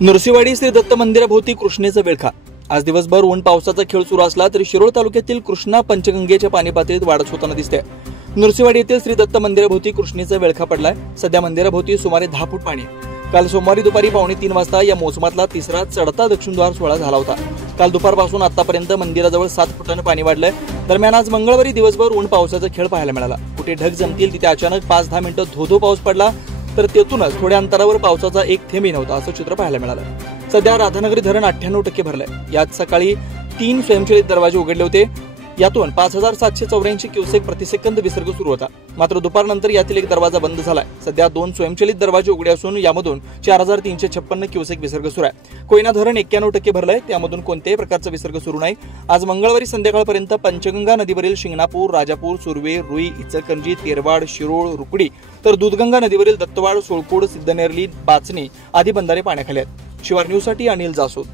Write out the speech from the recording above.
नृसिंहवाडी श्री दत्त मंदिराभोवती कृष्णेचा विळखा। आज दिवसभर ऊन पावसाचा खेळ सुरू असला तरी शिरोळ तालुक्यातील कृष्णा पंचगंगेच्या पाणी पातळीत वाढच होताना दिसते। नृसिंहवाडी येथील श्री दत्त मंदिराभोवती कृष्णेचा विळखा पडलाय। सध्या मंदिराभोवती सुमारे 10 फूट पाणी आहे। काल सोमवारी दुपारी 2:45 वाजता या मोसमातला तिसरा चढता दक्षिणद्वार सोहळा झाला होता। काल दुपारपासून आतापर्यंत मंदिराजवळ 7 फुटांनी पाणी वाढलंय। दरम्यान आज मंगळवारी दिवसभर ऊन पावसाचा खेळ पाहायला मिळाला। कुठे ढग जमतील तिथे अचानक 5-10 मिनिटं धोधो पाऊस पडला, तर तेथूनच थोड्या अंतरावर पावसाचा एक थेंबही नव्हता असं चित्र पाहायला मिळालं। सध्या राधानगरी धरण 98% भरलंय। यात सकाळी 3 स्वयंचलित दरवाजे उघडले होते। यातून 5784 क्युसेक प्रतिसेकंद विसर्ग सुरू होता। मात्र दुपारनंतर यातील एक दरवाजा बंद झालाय। सध्या 2 स्वयंचलित दरवाजे उघडे असून यामधून 4356 क्युसेक विसर्ग सुरू आहे। कोयना धरण 91% भरलंय, त्यामधून कोणत्याही प्रकारचा विसर्ग सुरू नाही। आज मंगळवारी संध्याकाळपर्यंत पंचगंगा नदीवरील शिंगणापूर, राजापूर, सुर्वे, रुई, इचलकरंजी, तेरवाड, शिरोळ, रुकडी तर दूधगंगा नदीवरील दत्तवाड, सोळपूड, सिद्धनेरली, बाचणी आदी बंधारे पाण्याखाली आहेत। शिवार न्यूजसाठी अनिल जासोद।